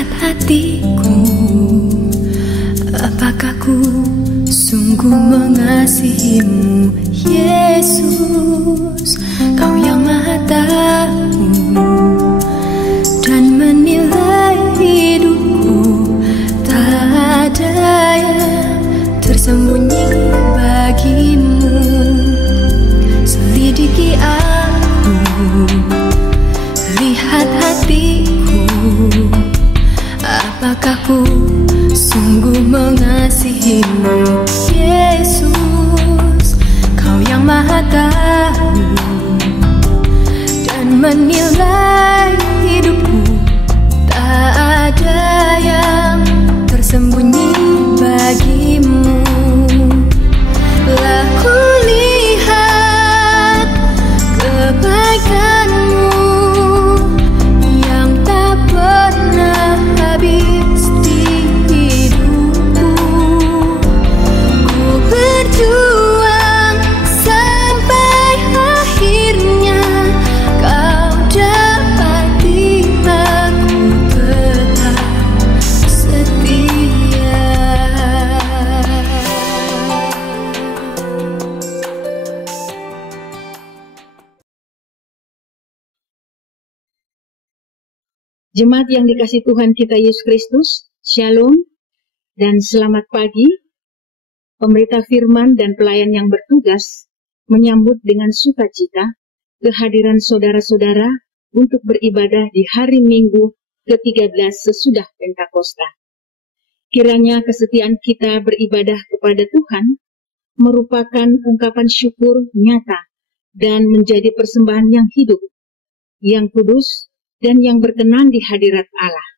Lihat hatiku, apakah ku sungguh mengasihimu, Yesus? Kau yang Maha Tahu dan menilai hidupku, tak ada yang tersembunyi bagimu. Selidiki aku, lihat hatiku, apakah ku sungguh mengasihimu, Yesus? Kau yang Maha Tahu dan menilai hidupku, tak ada yang tersembunyi bagimu. Lah ku lihat kebaikanmu yang tak pernah habis di hidupku. Ku berjuang sampai akhirnya kau dapati aku tetap setia. Jemaat yang dikasihi Tuhan kita Yesus Kristus, Shalom dan selamat pagi. Pemberita firman dan pelayan yang bertugas menyambut dengan sukacita kehadiran saudara-saudara untuk beribadah di hari Minggu ke-13 sesudah Pentakosta. Kiranya kesetiaan kita beribadah kepada Tuhan merupakan ungkapan syukur nyata dan menjadi persembahan yang hidup, yang kudus, dan yang berkenan di hadirat Allah.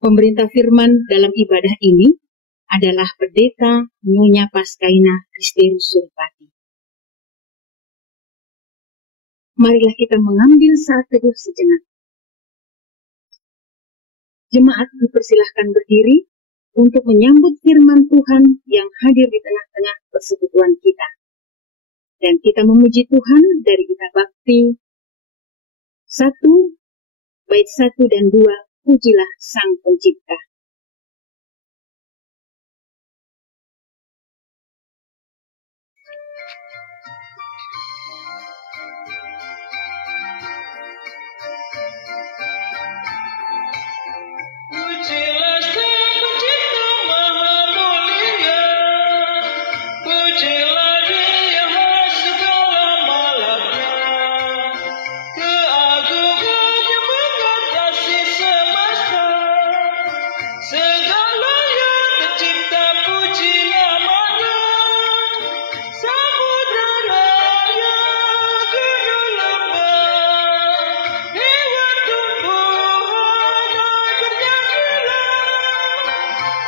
Pemberita firman dalam ibadah ini adalah Pendeta Nyonya Paskaina Kristerus Suripati. Marilah kita mengambil saat teduh sejenak. Jemaat dipersilahkan berdiri untuk menyambut firman Tuhan yang hadir di tengah-tengah persekutuan kita. Dan kita memuji Tuhan dari kitab Bakti 1, bait 1 dan 2, pujilah Sang Pencipta. Pujilah Sang Pencipta Maha Mulia, pujilah Dia segala malapnya. Keagungannya mengatasi semesta, segala yang tercipta puji namanya. Samudra raya, gunung lembah, hewan tumbuhan bernyanyilah.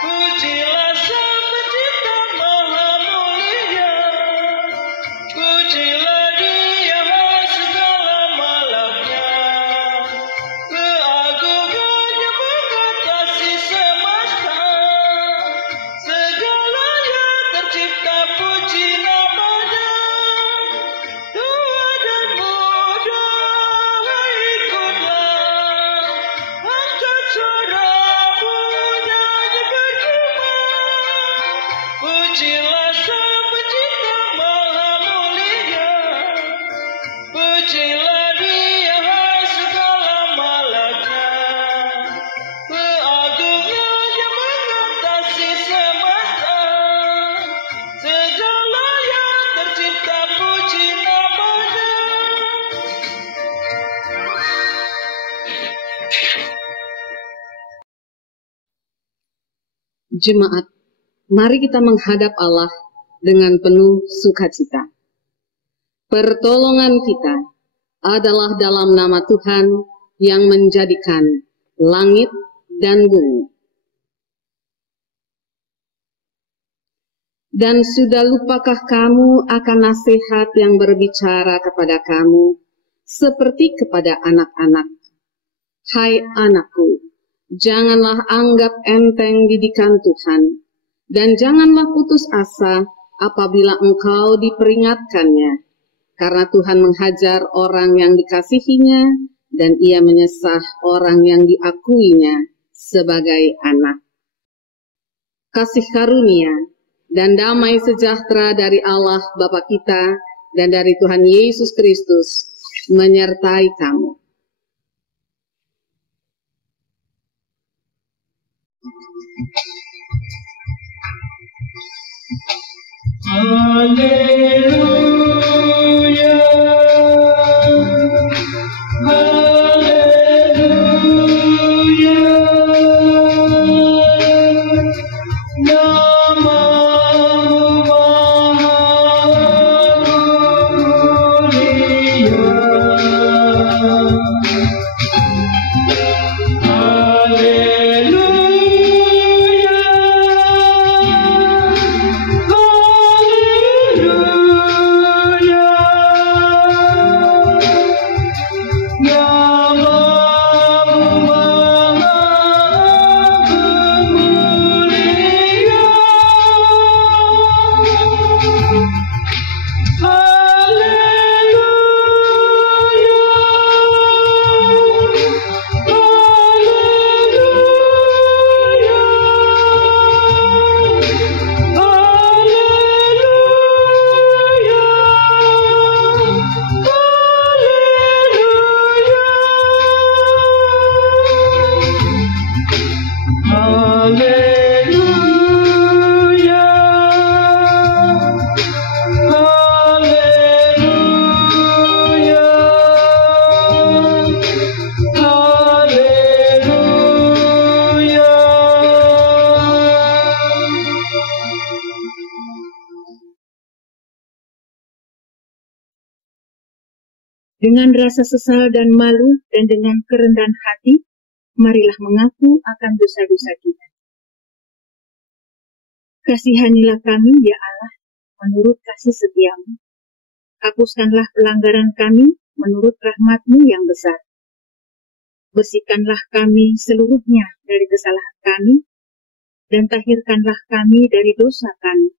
Pujilah Sang Pencipta Maha Mulia, pujilah Dia segala malapnya. Keagungannya mengatasi semesta, segala yang tercipta puji namanya. Tua dan muda, ikutlah, angkat suaramu, nyanyi bergema. Pujilah Sang Pencipta Maha Mulia, pujilah Dia segala malapnya. Keagungannya mengatasi semesta, segala yang tercipta puji namanya. Jemaat, mari kita menghadap Allah dengan penuh sukacita. Pertolongan kita adalah dalam nama Tuhan yang menjadikan langit dan bumi. Dan sudah lupakah kamu akan nasihat yang berbicara kepada kamu seperti kepada anak-anak? Hai anakku, janganlah anggap enteng didikan Tuhan, dan janganlah putus asa apabila engkau diperingatkannya, karena Tuhan menghajar orang yang dikasihinya, dan Ia menyesah orang yang diakuinya sebagai anak. Kasih karunia dan damai sejahtera dari Allah Bapa kita dan dari Tuhan Yesus Kristus menyertai kamu. Haleluya, haleluya, namamu maha mulia. Dengan rasa sesal dan malu dan dengan kerendahan hati, marilah mengaku akan dosa-dosa kita. Kasihanilah kami, ya Allah, menurut kasih setiamu. Hapuskanlah pelanggaran kami menurut rahmat-Mu yang besar. Bersihkanlah kami seluruhnya dari kesalahan kami, dan tahirkanlah kami dari dosa kami,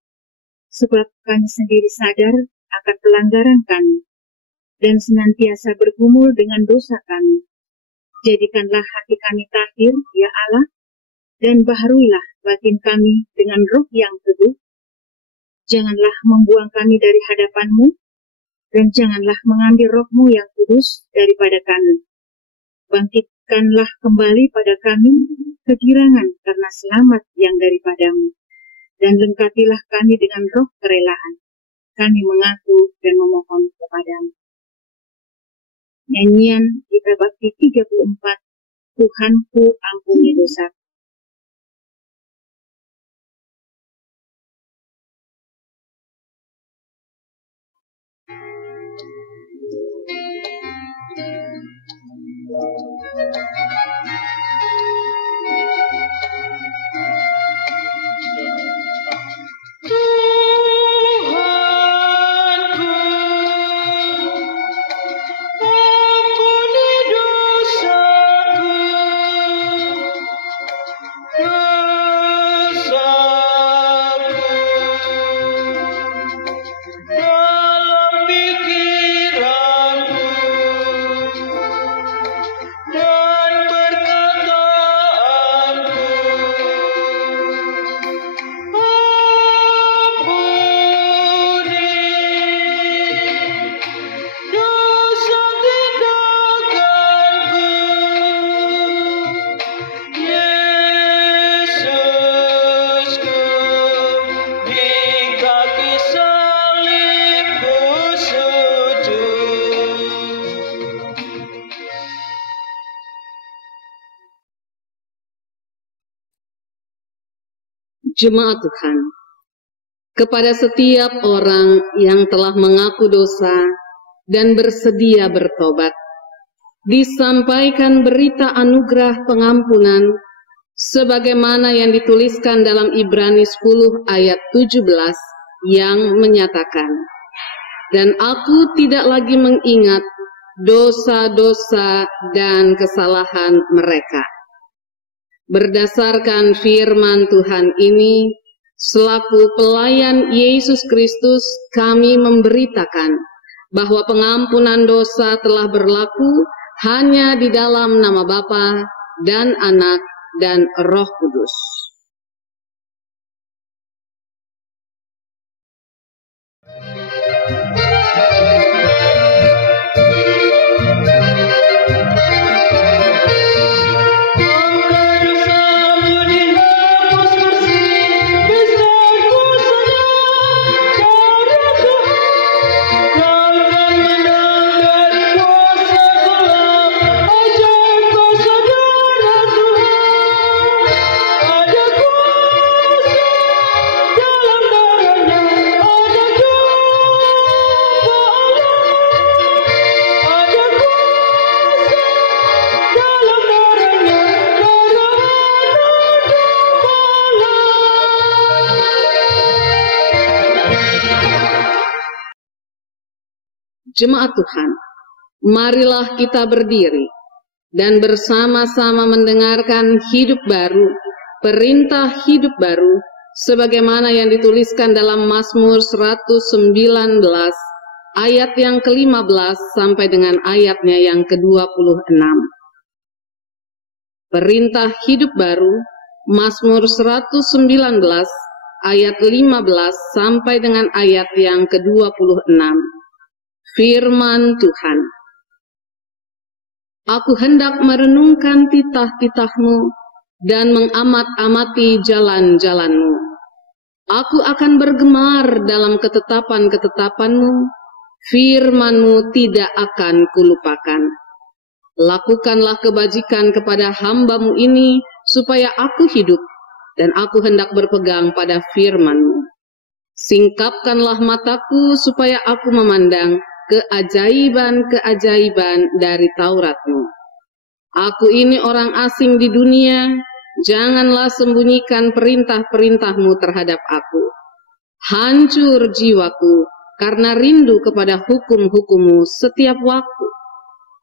sebab kami sendiri sadar akan pelanggaran kami, dan senantiasa bergumul dengan dosa kami. Jadikanlah hati kami tahir, ya Allah, dan baharuilah batin kami dengan roh yang teguh. Janganlah membuang kami dari hadapan-Mu, dan janganlah mengambil roh-Mu yang kudus daripada kami. Bangkitkanlah kembali pada kami kegirangan karena selamat yang daripada-Mu, dan lengkapilah kami dengan roh kerelaan. Kami mengaku dan memohon kepadamu. Nyanyian Gita Bakti 34, Tuhanku ampuni dosa. Jemaat Tuhan, kepada setiap orang yang telah mengaku dosa dan bersedia bertobat, disampaikan berita anugerah pengampunan sebagaimana yang dituliskan dalam Ibrani 10 ayat 17 yang menyatakan, "Dan aku tidak lagi mengingat dosa-dosa dan kesalahan mereka." Berdasarkan firman Tuhan ini, selaku pelayan Yesus Kristus, kami memberitakan bahwa pengampunan dosa telah berlaku hanya di dalam nama Bapa dan Anak dan Roh Kudus. Jemaat Tuhan, marilah kita berdiri dan bersama-sama mendengarkan hidup baru, perintah hidup baru, sebagaimana yang dituliskan dalam Mazmur 119, ayat yang ke-15 sampai dengan ayatnya yang ke-26. Perintah hidup baru, Mazmur 119, ayat 15 sampai dengan ayat yang ke-26. Firman Tuhan. Aku hendak merenungkan titah-titah-Mu dan mengamat-amati jalan-jalan-Mu. Aku akan bergemar dalam ketetapan-ketetapan-Mu, firman-Mu tidak akan kulupakan. Lakukanlah kebajikan kepada hamba-Mu ini, supaya aku hidup, dan aku hendak berpegang pada firman-Mu. Singkapkanlah mataku, supaya aku memandang keajaiban-keajaiban dari Taurat-Mu. Aku ini orang asing di dunia, janganlah sembunyikan perintah-perintah-Mu terhadap aku. Hancur jiwaku karena rindu kepada hukum-hukum-Mu setiap waktu.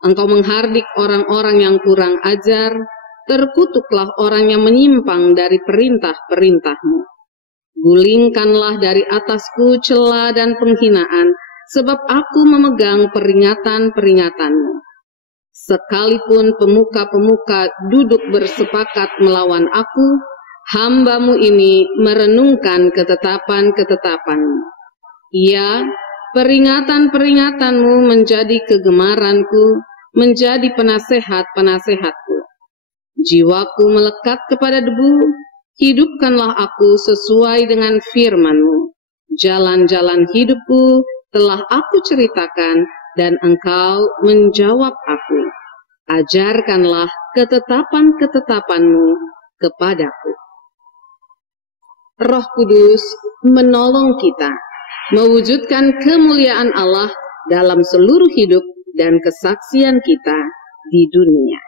Engkau menghardik orang-orang yang kurang ajar, terkutuklah orang yang menyimpang dari perintah-perintah-Mu. Gulingkanlah dari atasku cela dan penghinaan, sebab aku memegang peringatan-peringatan-Mu. Sekalipun pemuka-pemuka duduk bersepakat melawan aku, hamba-Mu ini merenungkan ketetapan-ketetapan-Mu. Ya, peringatan-peringatan-Mu menjadi kegemaranku, menjadi penasehat-penasehatku. Jiwaku melekat kepada debu, hidupkanlah aku sesuai dengan firman-Mu. Jalan-jalan hidupku telah aku ceritakan, dan Engkau menjawab aku. Ajarkanlah ketetapan-ketetapan-Mu kepadaku. Roh Kudus menolong kita mewujudkan kemuliaan Allah dalam seluruh hidup dan kesaksian kita di dunia.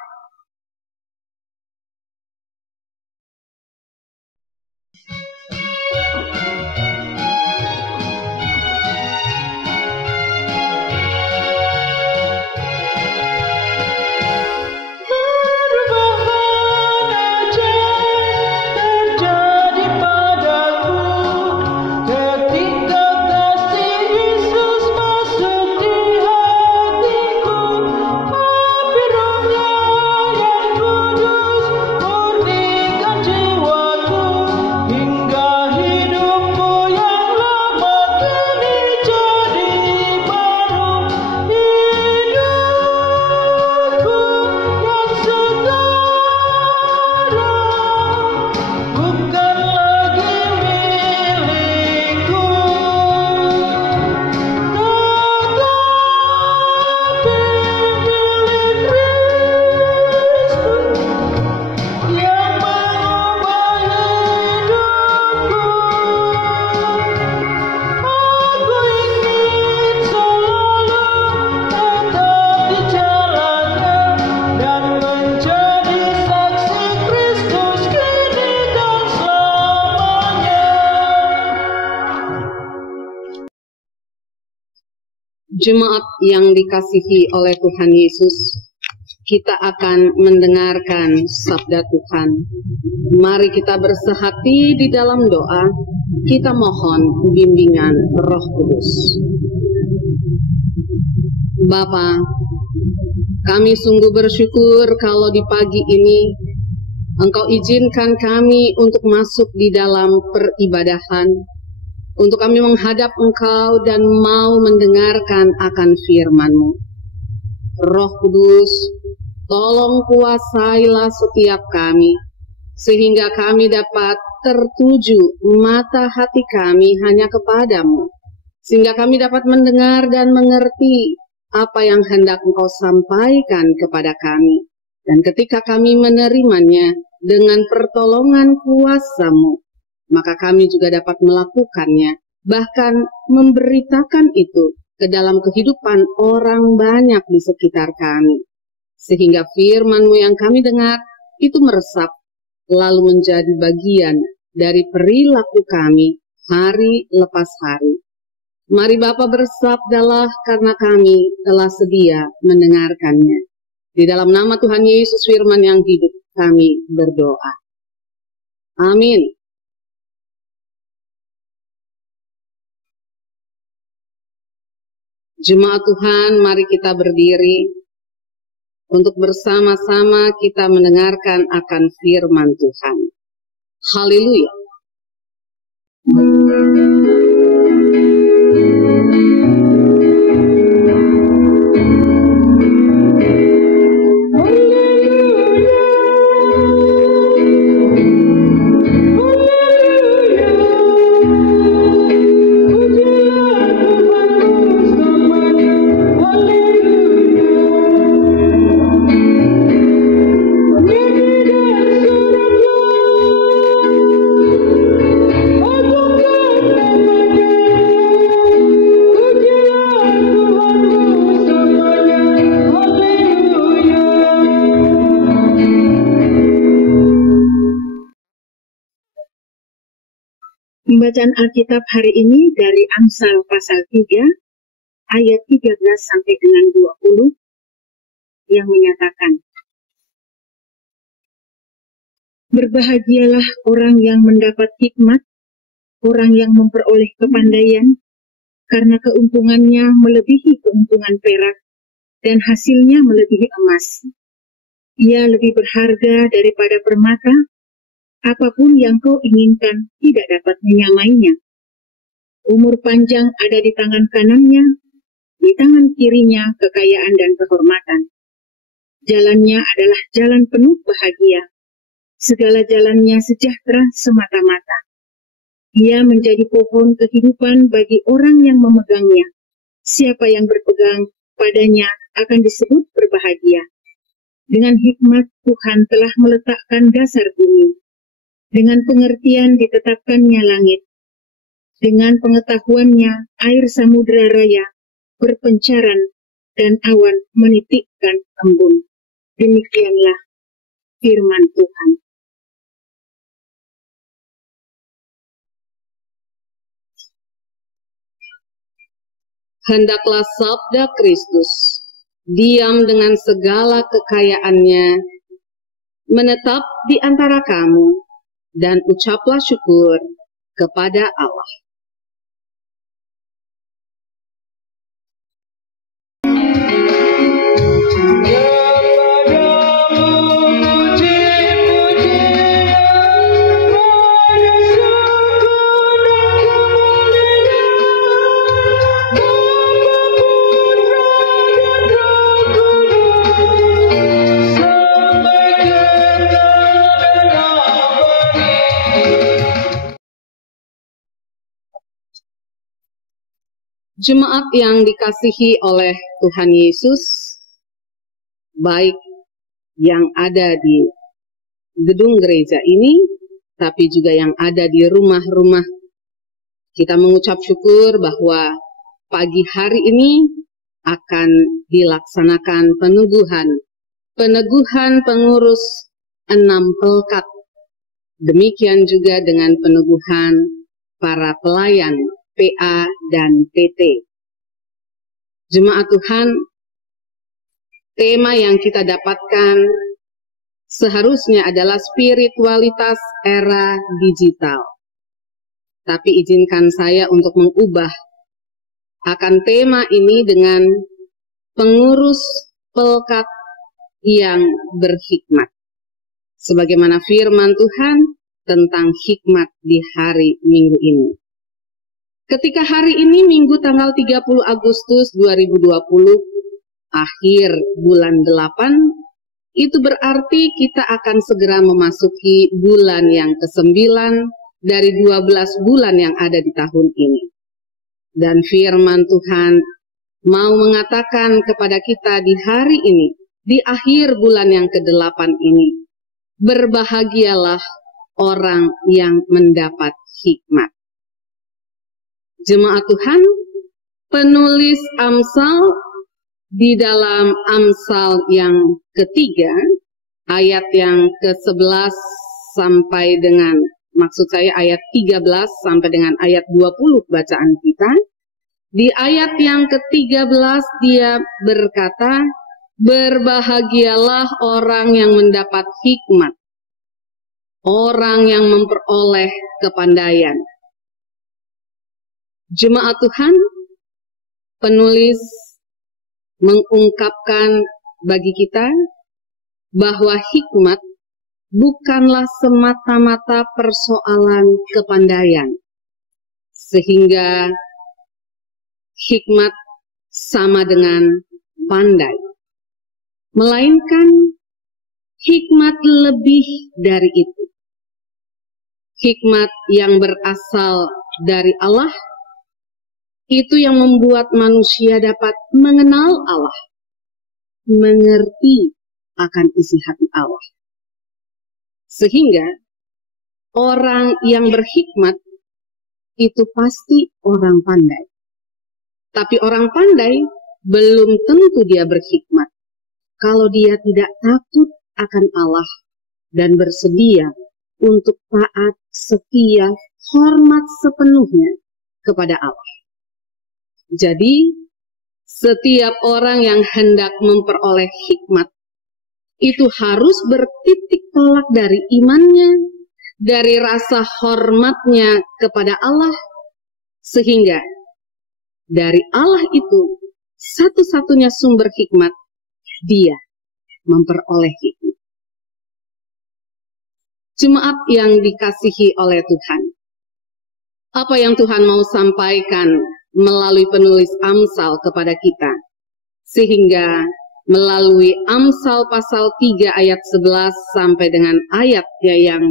Jemaat yang dikasihi oleh Tuhan Yesus, kita akan mendengarkan sabda Tuhan. Mari kita bersehati di dalam doa, kita mohon bimbingan Roh Kudus. Bapa, kami sungguh bersyukur kalau di pagi ini Engkau izinkan kami untuk masuk di dalam peribadahan, untuk kami menghadap Engkau dan mau mendengarkan akan firman-Mu. Roh Kudus, tolong kuasailah setiap kami, sehingga kami dapat tertuju mata hati kami hanya kepadamu, sehingga kami dapat mendengar dan mengerti apa yang hendak Engkau sampaikan kepada kami. Dan ketika kami menerimanya dengan pertolongan kuasa-Mu, maka kami juga dapat melakukannya, bahkan memberitakan itu ke dalam kehidupan orang banyak di sekitar kami. Sehingga firman-Mu yang kami dengar itu meresap, lalu menjadi bagian dari perilaku kami hari lepas hari. Mari Bapa bersabdalah karena kami telah sedia mendengarkannya. Di dalam nama Tuhan Yesus firman yang hidup kami berdoa. Amin. Jemaat Tuhan, mari kita berdiri untuk bersama-sama kita mendengarkan akan firman Tuhan. Haleluya. Pembacaan Alkitab hari ini dari Amsal pasal 3 ayat 13 sampai dengan 20 yang menyatakan, berbahagialah orang yang mendapat hikmat, orang yang memperoleh kepandaian, karena keuntungannya melebihi keuntungan perak dan hasilnya melebihi emas. Ia lebih berharga daripada permata. Apapun yang kau inginkan tidak dapat menyamainya. Umur panjang ada di tangan kanannya, di tangan kirinya kekayaan dan kehormatan. Jalannya adalah jalan penuh bahagia. Segala jalannya sejahtera semata-mata. Ia menjadi pohon kehidupan bagi orang yang memegangnya. Siapa yang berpegang padanya akan disebut berbahagia. Dengan hikmat Tuhan telah meletakkan dasar bumi. Dengan pengertian ditetapkannya langit. Dengan pengetahuannya air samudera raya berpencaran dan awan menitikkan embun. Demikianlah firman Tuhan. Hendaklah sabda Kristus diam dengan segala kekayaannya, menetap di antara kamu, dan ucaplah syukur kepada Allah. Jemaat yang dikasihi oleh Tuhan Yesus, baik yang ada di gedung gereja ini, tapi juga yang ada di rumah-rumah, kita mengucap syukur bahwa pagi hari ini akan dilaksanakan peneguhan pengurus 6 pelkat. Demikian juga dengan peneguhan para pelayan PA dan PT. Jemaat Tuhan, tema yang kita dapatkan seharusnya adalah spiritualitas era digital. Tapi izinkan saya untuk mengubah akan tema ini dengan pengurus pelkat yang berhikmat. sebagaimana firman Tuhan tentang hikmat di hari Minggu ini. Ketika hari ini Minggu tanggal 30 Agustus 2020, akhir bulan 8, itu berarti kita akan segera memasuki bulan yang ke-9 dari 12 bulan yang ada di tahun ini. Dan firman Tuhan mau mengatakan kepada kita di hari ini, di akhir bulan yang ke-8 ini, berbahagialah orang yang mendapat hikmat. Jemaat Tuhan, penulis Amsal di dalam Amsal yang ketiga, ayat yang ke-11 sampai dengan, maksud saya ayat 13 sampai dengan ayat 20 bacaan kita. Di ayat yang ke-13 dia berkata, berbahagialah orang yang mendapat hikmat, orang yang memperoleh kepandaian. Jemaat Tuhan, penulis mengungkapkan bagi kita bahwa hikmat bukanlah semata-mata persoalan kepandaian, sehingga hikmat sama dengan pandai, melainkan hikmat lebih dari itu. Hikmat yang berasal dari Allah, itu yang membuat manusia dapat mengenal Allah, mengerti akan isi hati Allah. Sehingga orang yang berhikmat itu pasti orang pandai. Tapi orang pandai belum tentu dia berhikmat kalau dia tidak takut akan Allah dan bersedia untuk taat, setia, hormat sepenuhnya kepada Allah. Jadi, setiap orang yang hendak memperoleh hikmat, itu harus bertitik tolak dari imannya, dari rasa hormatnya kepada Allah, sehingga dari Allah itu satu-satunya sumber hikmat, dia memperoleh hikmat. Jemaat yang dikasihi oleh Tuhan, apa yang Tuhan mau sampaikan melalui penulis Amsal kepada kita, sehingga melalui Amsal pasal 3 ayat 11 sampai dengan ayatnya yang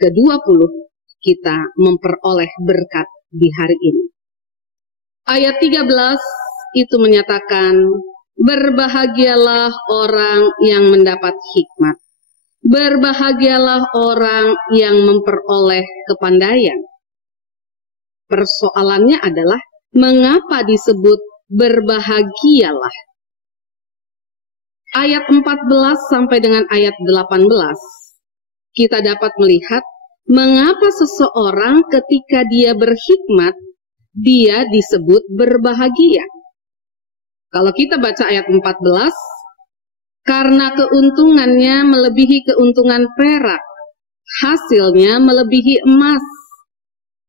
ke-20 kita memperoleh berkat di hari ini. Ayat 13 itu menyatakan, berbahagialah orang yang mendapat hikmat, berbahagialah orang yang memperoleh kepandaian. Persoalannya adalah, mengapa disebut berbahagialah? Ayat 14 sampai dengan ayat 18, kita dapat melihat mengapa seseorang ketika dia berhikmat, dia disebut berbahagia. Kalau kita baca ayat 14, karena keuntungannya melebihi keuntungan perak, hasilnya melebihi emas.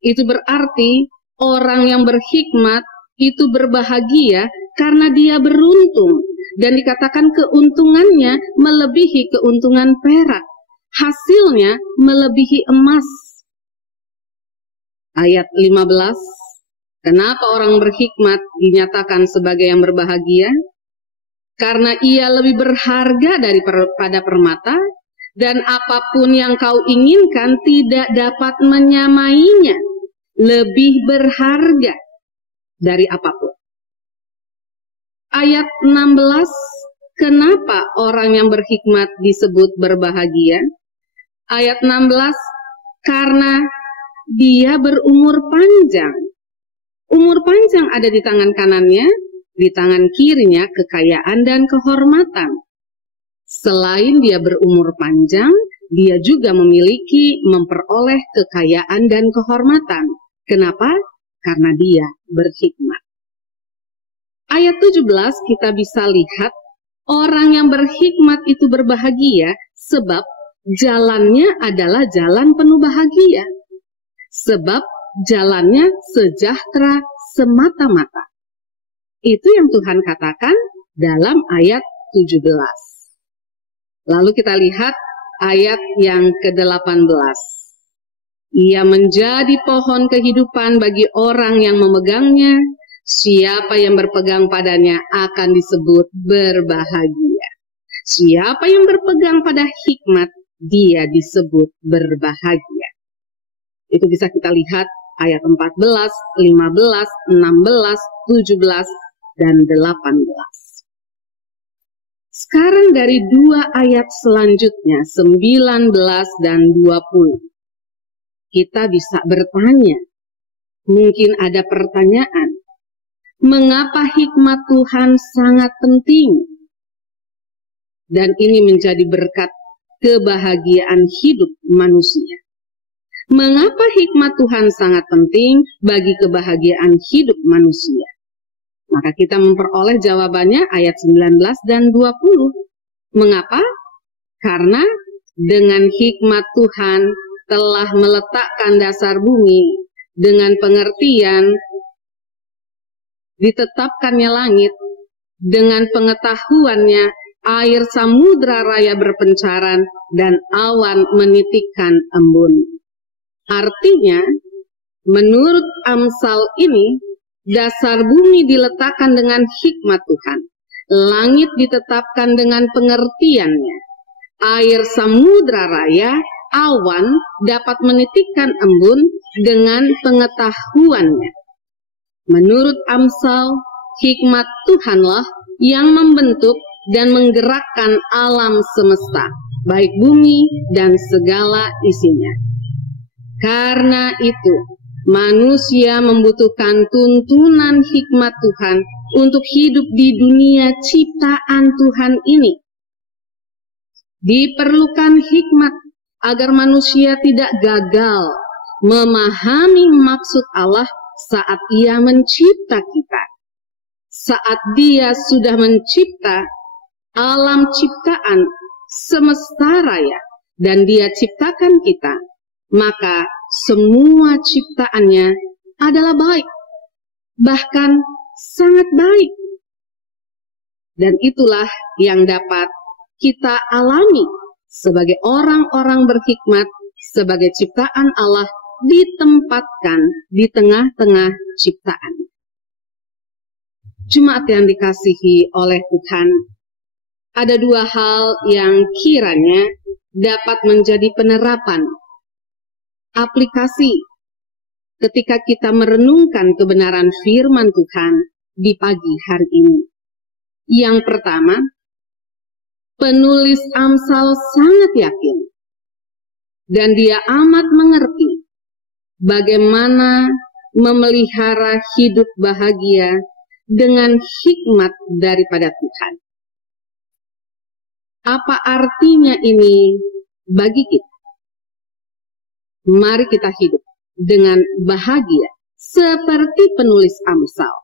Itu berarti orang yang berhikmat itu berbahagia karena dia beruntung. Dan dikatakan keuntungannya melebihi keuntungan perak. Hasilnya melebihi emas. Ayat 15, kenapa orang berhikmat dinyatakan sebagai yang berbahagia? Karena ia lebih berharga daripada permata, dan apapun yang kau inginkan tidak dapat menyamainya. Lebih berharga dari apapun. Ayat 16, kenapa orang yang berhikmat disebut berbahagia? Ayat 16, karena dia berumur panjang. Umur panjang ada di tangan kanannya, di tangan kirinya kekayaan dan kehormatan. Selain dia berumur panjang, dia juga memperoleh kekayaan dan kehormatan. Kenapa? Karena dia berhikmat. Ayat 17 kita bisa lihat orang yang berhikmat itu berbahagia sebab jalannya adalah jalan penuh bahagia. Sebab jalannya sejahtera semata-mata. Itu yang Tuhan katakan dalam ayat 17. Lalu kita lihat ayat yang ke-18. Ia menjadi pohon kehidupan bagi orang yang memegangnya. Siapa yang berpegang padanya akan disebut berbahagia. Siapa yang berpegang pada hikmat, dia disebut berbahagia. Itu bisa kita lihat ayat 14, 15, 16, 17, dan 18. Sekarang dari dua ayat selanjutnya, 19 dan 20. Kita bisa bertanya, mungkin ada pertanyaan, mengapa hikmat Tuhan sangat penting? Dan ini menjadi berkat kebahagiaan hidup manusia. Mengapa hikmat Tuhan sangat penting bagi kebahagiaan hidup manusia? Maka kita memperoleh jawabannya ayat 19 dan 20. Mengapa? Karena dengan hikmat Tuhan telah meletakkan dasar bumi, dengan pengertian ditetapkannya langit, dengan pengetahuannya air samudra raya berpencaran dan awan menitikkan embun. Artinya, menurut Amsal ini, dasar bumi diletakkan dengan hikmat Tuhan. Langit ditetapkan dengan pengertiannya. Air samudra raya, awan dapat menitikkan embun dengan pengetahuannya. Menurut Amsal, hikmat Tuhanlah yang membentuk dan menggerakkan alam semesta, baik bumi dan segala isinya. Karena itu, manusia membutuhkan tuntunan hikmat Tuhan untuk hidup di dunia ciptaan Tuhan ini. Diperlukan hikmat agar manusia tidak gagal memahami maksud Allah saat Ia mencipta kita. Saat Dia sudah mencipta alam ciptaan semesta raya dan Dia ciptakan kita, maka semua ciptaannya adalah baik, bahkan sangat baik. Dan itulah yang dapat kita alami sebagai orang-orang berhikmat, sebagai ciptaan Allah ditempatkan di tengah-tengah ciptaan. Jemaat yang dikasihi oleh Tuhan, ada dua hal yang kiranya dapat menjadi penerapan aplikasi ketika kita merenungkan kebenaran firman Tuhan di pagi hari ini. Yang pertama, penulis Amsal sangat yakin dan dia amat mengerti bagaimana memelihara hidup bahagia dengan hikmat daripada Tuhan. Apa artinya ini bagi kita? Mari kita hidup dengan bahagia seperti penulis Amsal.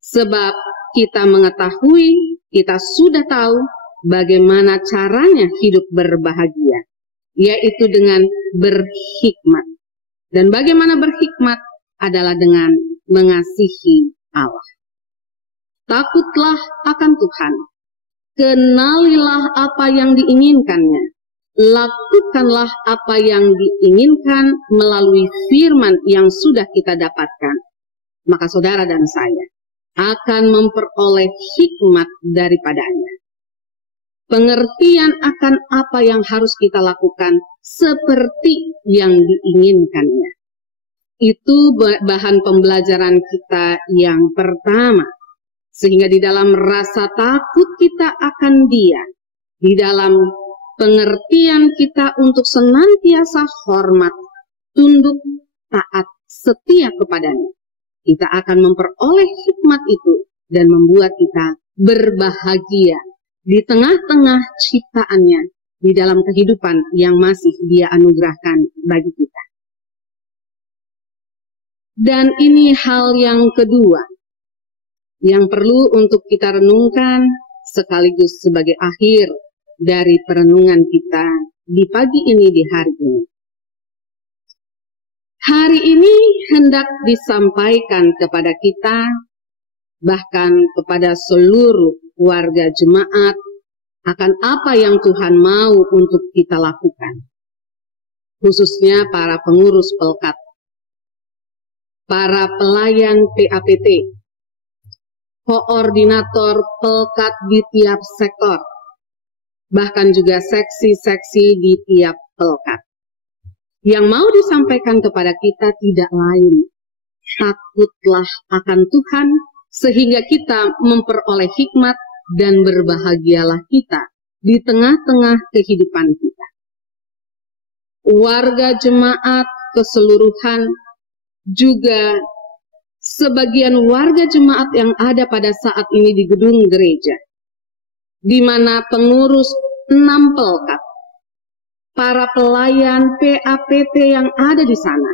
Sebab kita mengetahui, kita sudah tahu bagaimana caranya hidup berbahagia, yaitu dengan berhikmat. Dan bagaimana berhikmat adalah dengan mengasihi Allah. Takutlah akan Tuhan, kenalilah apa yang diinginkannya, lakukanlah apa yang diinginkan melalui firman yang sudah kita dapatkan. Maka saudara dan saya akan memperoleh hikmat daripadanya. Pengertian akan apa yang harus kita lakukan seperti yang diinginkannya. Itu bahan pembelajaran kita yang pertama. Sehingga di dalam rasa takut kita akan Dia, di dalam pengertian kita untuk senantiasa hormat, tunduk, taat, setia kepadanya, kita akan memperoleh hikmat itu dan membuat kita berbahagia di tengah-tengah ciptaannya, di dalam kehidupan yang masih Dia anugerahkan bagi kita. Dan ini hal yang kedua yang perlu untuk kita renungkan sekaligus sebagai akhir dari perenungan kita di pagi ini, di hari ini. Hari ini hendak disampaikan kepada kita, bahkan kepada seluruh warga jemaat akan apa yang Tuhan mau untuk kita lakukan. Khususnya para pengurus Pelkat, para pelayan PAPT, koordinator Pelkat di tiap sektor, bahkan juga seksi-seksi di tiap Pelkat. Yang mau disampaikan kepada kita tidak lain, takutlah akan Tuhan sehingga kita memperoleh hikmat dan berbahagialah kita di tengah-tengah kehidupan kita. Warga jemaat keseluruhan, juga sebagian warga jemaat yang ada pada saat ini di gedung gereja, di mana pengurus 6 Pelkat, para pelayan PAPT yang ada di sana,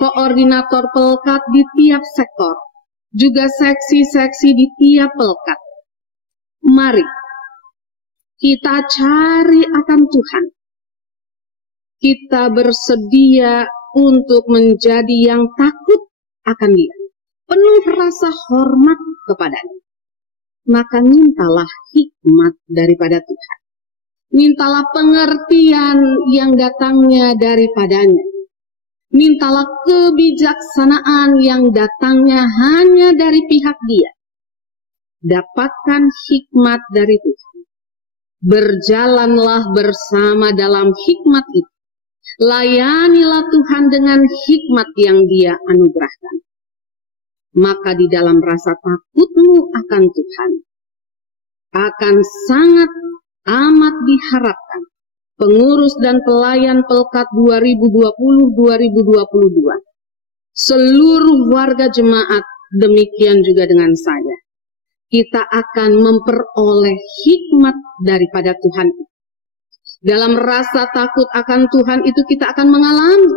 koordinator Pelkat di tiap sektor, juga seksi-seksi di tiap Pelkat. Mari kita cari akan Tuhan. Kita bersedia untuk menjadi yang takut akan Dia, penuh rasa hormat kepadanya. Maka mintalah hikmat daripada Tuhan. Mintalah pengertian yang datangnya daripadanya. Mintalah kebijaksanaan yang datangnya hanya dari pihak Dia. Dapatkan hikmat dari Tuhan. Berjalanlah bersama dalam hikmat itu. Layanilah Tuhan dengan hikmat yang Dia anugerahkan. Maka di dalam rasa takutmu akan Tuhan, akan sangat amat diharapkan pengurus dan pelayan Pelkat 2020-2022, seluruh warga jemaat, demikian juga dengan saya. Kita akan memperoleh hikmat daripada Tuhan. Dalam rasa takut akan Tuhan itu kita akan mengalami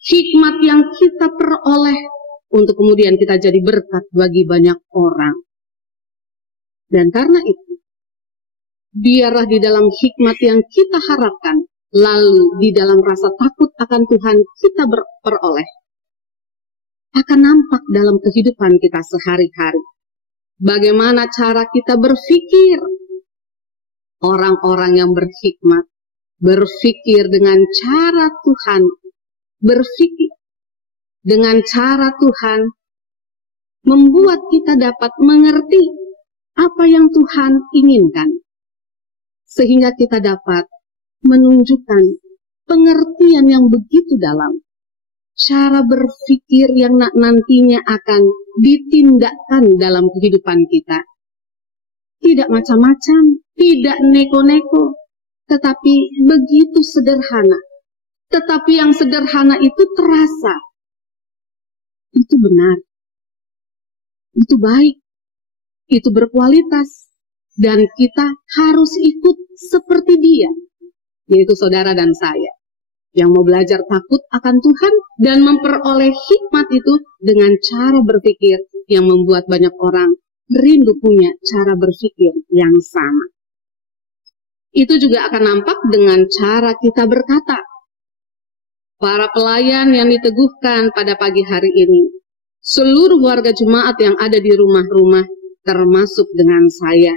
hikmat yang kita peroleh untuk kemudian kita jadi berkat bagi banyak orang. Dan karena itu, biarlah di dalam hikmat yang kita harapkan, lalu di dalam rasa takut akan Tuhan kita beroleh, akan nampak dalam kehidupan kita sehari-hari. Bagaimana cara kita berpikir? Orang-orang yang berhikmat berpikir dengan cara Tuhan, berpikir dengan cara Tuhan membuat kita dapat mengerti apa yang Tuhan inginkan, sehingga kita dapat menunjukkan pengertian yang begitu dalam, cara berpikir yang nantinya akan ditindakkan dalam kehidupan kita. Tidak macam-macam, tidak neko-neko, tetapi begitu sederhana. Tetapi yang sederhana itu terasa. Itu benar. Itu baik. Itu berkualitas. Dan kita harus ikut seperti Dia, yaitu saudara dan saya, yang mau belajar takut akan Tuhan dan memperoleh hikmat itu dengan cara berpikir yang membuat banyak orang rindu punya cara berpikir yang sama. Itu juga akan nampak dengan cara kita berkata. Para pelayan yang diteguhkan pada pagi hari ini, seluruh warga jemaat yang ada di rumah-rumah, termasuk dengan saya,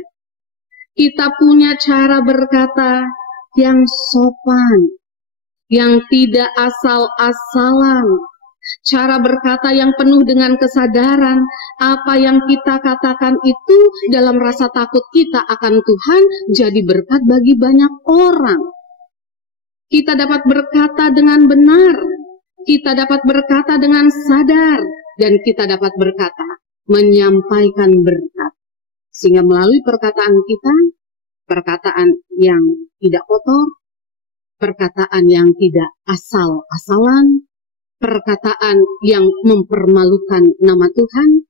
kita punya cara berkata yang sopan, yang tidak asal-asalan, cara berkata yang penuh dengan kesadaran apa yang kita katakan itu dalam rasa takut kita akan Tuhan jadi berkat bagi banyak orang. Kita dapat berkata dengan benar, kita dapat berkata dengan sadar, dan kita dapat berkata menyampaikan berkat. Sehingga melalui perkataan kita, perkataan yang tidak kotor, perkataan yang tidak asal-asalan, perkataan yang mempermalukan nama Tuhan,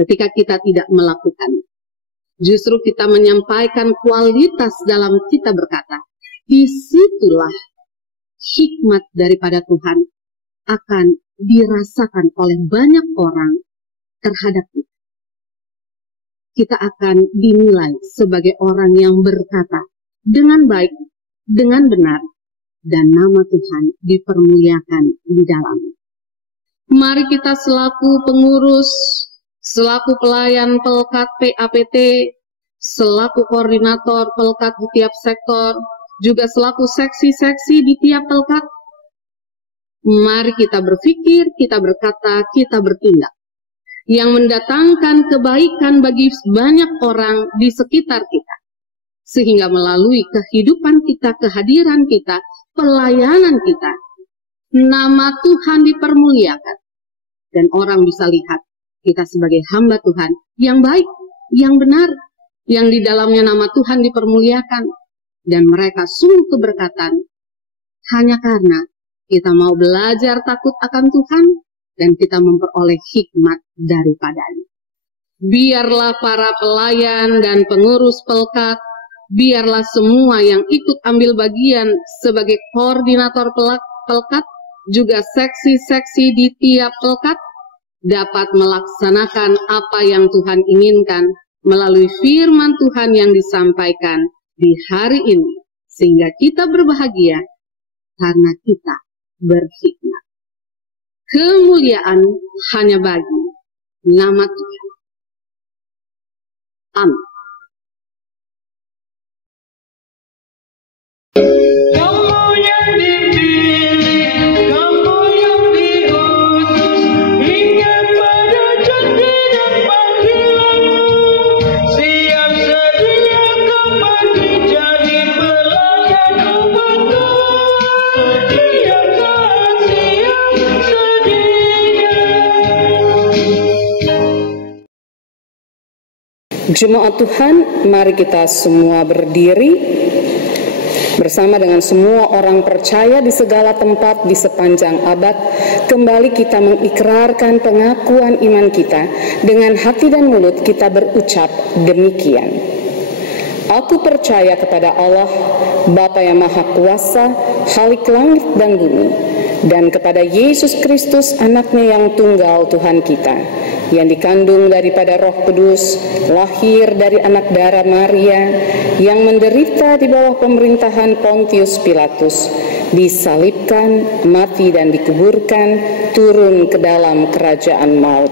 ketika kita tidak melakukan, justru kita menyampaikan kualitas dalam kita berkata, disitulah hikmat daripada Tuhan akan dirasakan oleh banyak orang terhadap kita. Kita akan dinilai sebagai orang yang berkata dengan baik, dengan benar, dan nama Tuhan dipermuliakan di dalamnya. Mari kita selaku pengurus, selaku pelayan Pelkat PAPT, selaku koordinator pelkat di tiap sektor, juga selaku seksi-seksi di tiap pelkat. Mari kita berpikir, kita berkata, kita bertindak yang mendatangkan kebaikan bagi banyak orang di sekitar kita. Sehingga melalui kehidupan kita, kehadiran kita, pelayanan kita, nama Tuhan dipermuliakan. Dan orang bisa lihat kita sebagai hamba Tuhan yang baik, yang benar, yang di dalamnya nama Tuhan dipermuliakan. Dan mereka sungguh keberkatan hanya karena kita mau belajar takut akan Tuhan dan kita memperoleh hikmat daripadanya. Biarlah para pelayan dan pengurus pelkat, biarlah semua yang ikut ambil bagian sebagai koordinator pelkat, juga seksi-seksi di tiap pelkat, dapat melaksanakan apa yang Tuhan inginkan melalui firman Tuhan yang disampaikan di hari ini. Sehingga kita berbahagia karena kita berhikmat. Kemuliaan hanya bagi nama Tuhan. Amin. Kamu yang dipilih, kamu yang diutus, ingat pada janji dan panggilanmu. Siap sedia kau pergi jadi pelayan umatku. Dia tak siap sedia. Jemaat Tuhan, mari kita semua berdiri bersama dengan semua orang percaya di segala tempat di sepanjang abad. Kembali kita mengikrarkan pengakuan iman kita. Dengan hati dan mulut kita berucap demikian. Aku percaya kepada Allah, Bapa yang Maha Kuasa, Khalik langit dan bumi, dan kepada Yesus Kristus, anaknya yang tunggal Tuhan kita, yang dikandung daripada Roh Kudus, lahir dari anak darah Maria, yang menderita di bawah pemerintahan Pontius Pilatus, disalibkan, mati dan dikuburkan, turun ke dalam kerajaan maut.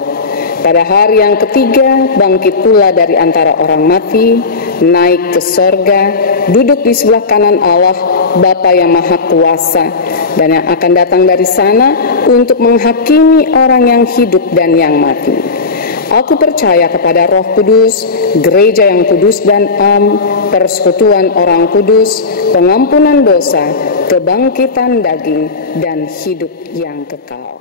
Pada hari yang ketiga, bangkit pula dari antara orang mati, naik ke sorga, duduk di sebelah kanan Allah, Bapa yang Maha Kuasa, dan yang akan datang dari sana untuk menghakimi orang yang hidup dan yang mati. Aku percaya kepada Roh Kudus, gereja yang kudus dan am, persekutuan orang kudus, pengampunan dosa, kebangkitan daging, dan hidup yang kekal.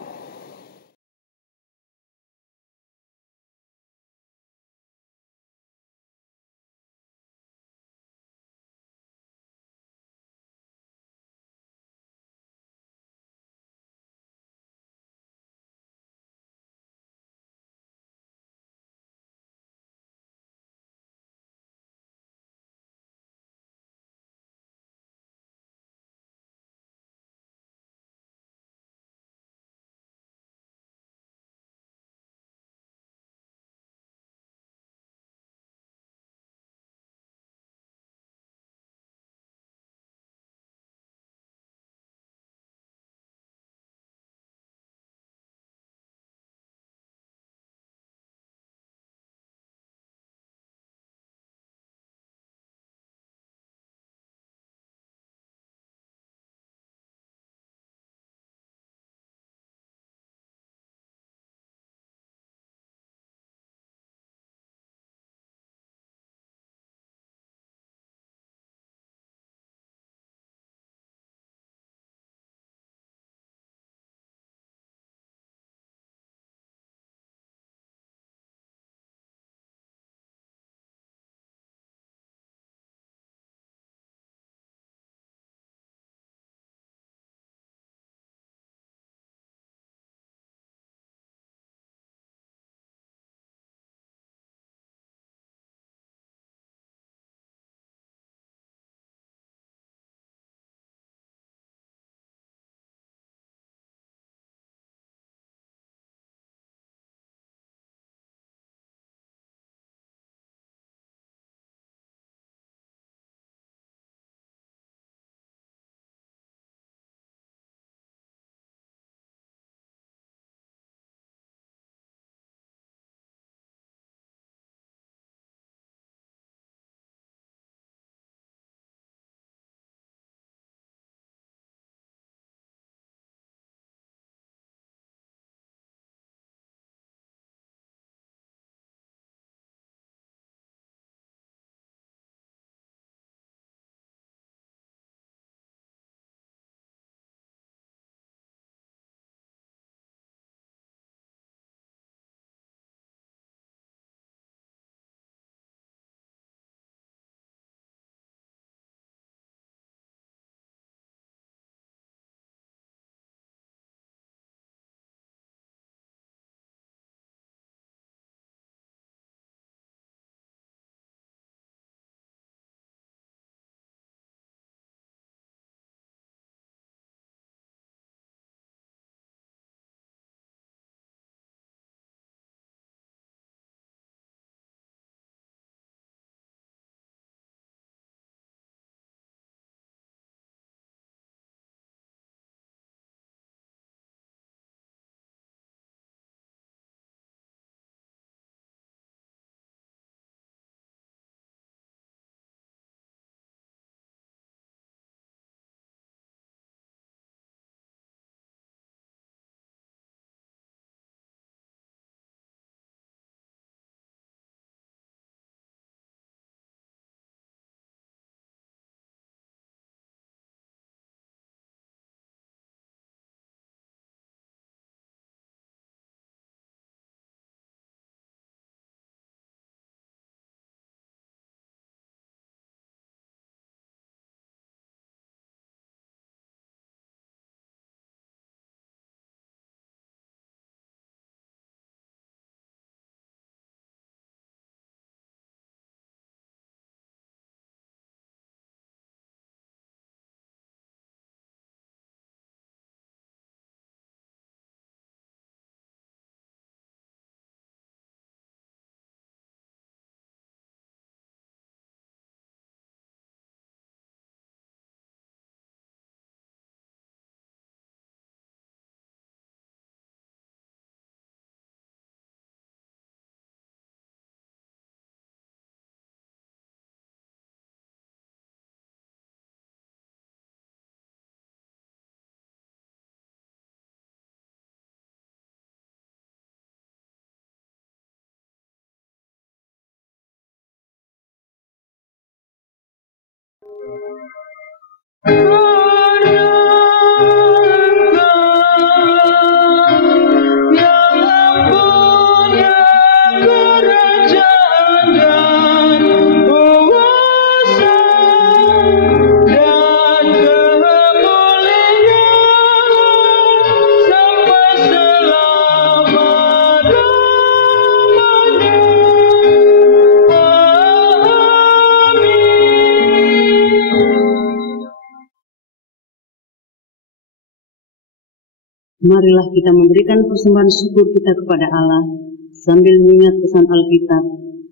Marilah kita memberikan persembahan syukur kita kepada Allah sambil mengingat pesan Alkitab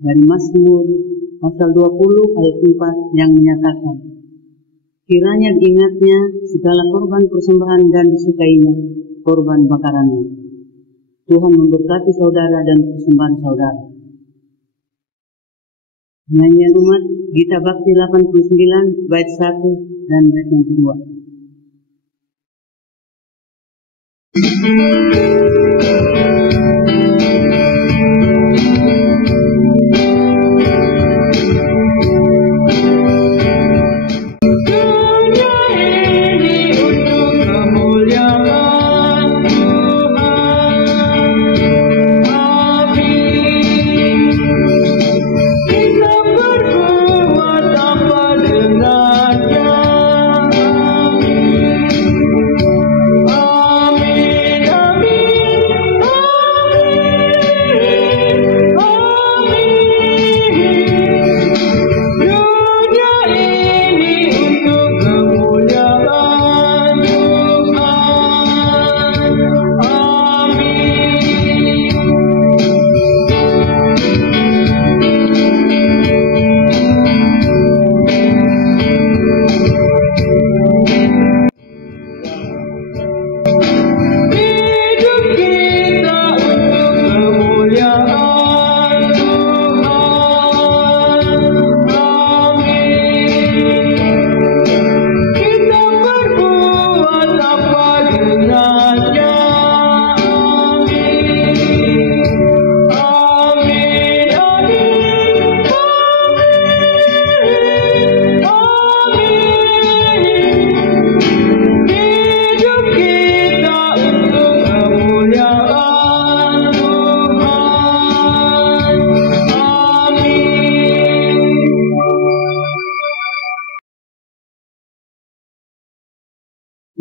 dari Mazmur pasal 20 ayat 4 yang menyatakan, kiranya diingatnya segala korban persembahan dan disukainya korban bakarannya. Tuhan memberkati saudara dan persembahan saudara. Nyanyian umat Gita Bakti 89 bait 1 dan bait yang kedua.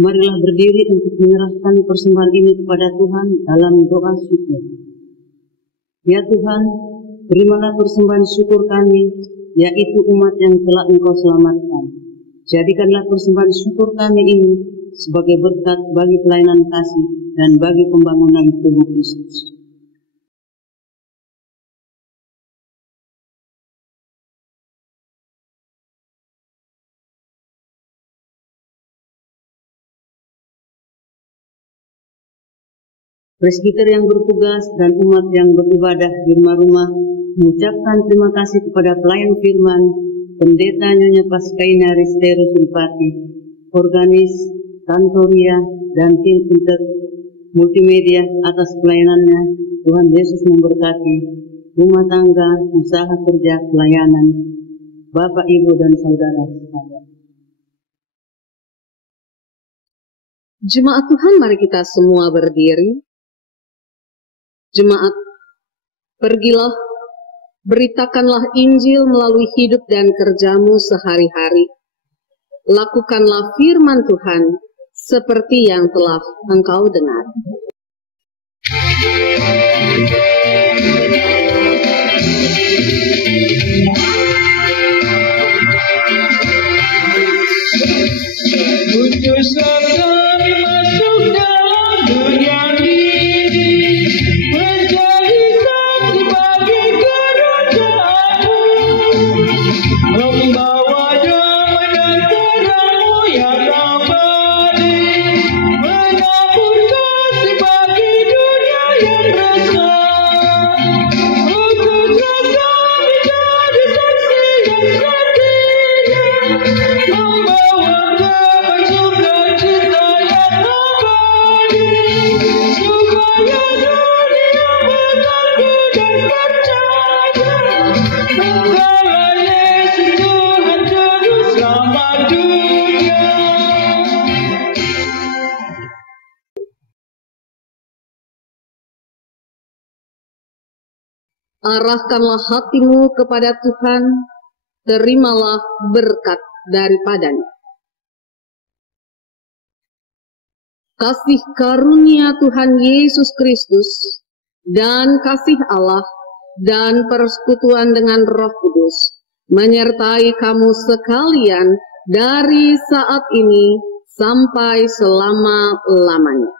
Marilah berdiri untuk menyerahkan persembahan ini kepada Tuhan dalam doa syukur. Ya Tuhan, terimalah persembahan syukur kami, yaitu umat yang telah Engkau selamatkan. Jadikanlah persembahan syukur kami ini sebagai berkat bagi pelayanan kasih dan bagi pembangunan tubuh Kristus. Presbiter yang bertugas dan umat yang beribadah di rumah-rumah mengucapkan terima kasih kepada pelayan firman, Pendeta Nyonya Paskaina Risteru Sulpati, organis, kantoria, dan tim multimedia atas pelayanannya. Tuhan Yesus memberkati rumah tangga, usaha kerja, pelayanan, Bapak, Ibu, dan saudara sekalian. Jemaat Tuhan, mari kita semua berdiri. Jemaat, pergilah, beritakanlah Injil melalui hidup dan kerjamu sehari-hari. Lakukanlah firman Tuhan seperti yang telah engkau dengar. Putuslah kami masuk dalam dunia ini, menjadi saksi bagi kerajaan-Mu, membawa damai dan terang-Mu yang abadi, menabur kasih bagi dunia yang resah. Putuslah kami Arahkanlah hatimu kepada Tuhan, terimalah berkat daripadanya. Kasih karunia Tuhan Yesus Kristus dan kasih Allah dan persekutuan dengan Roh Kudus menyertai kamu sekalian dari saat ini sampai selama-lamanya.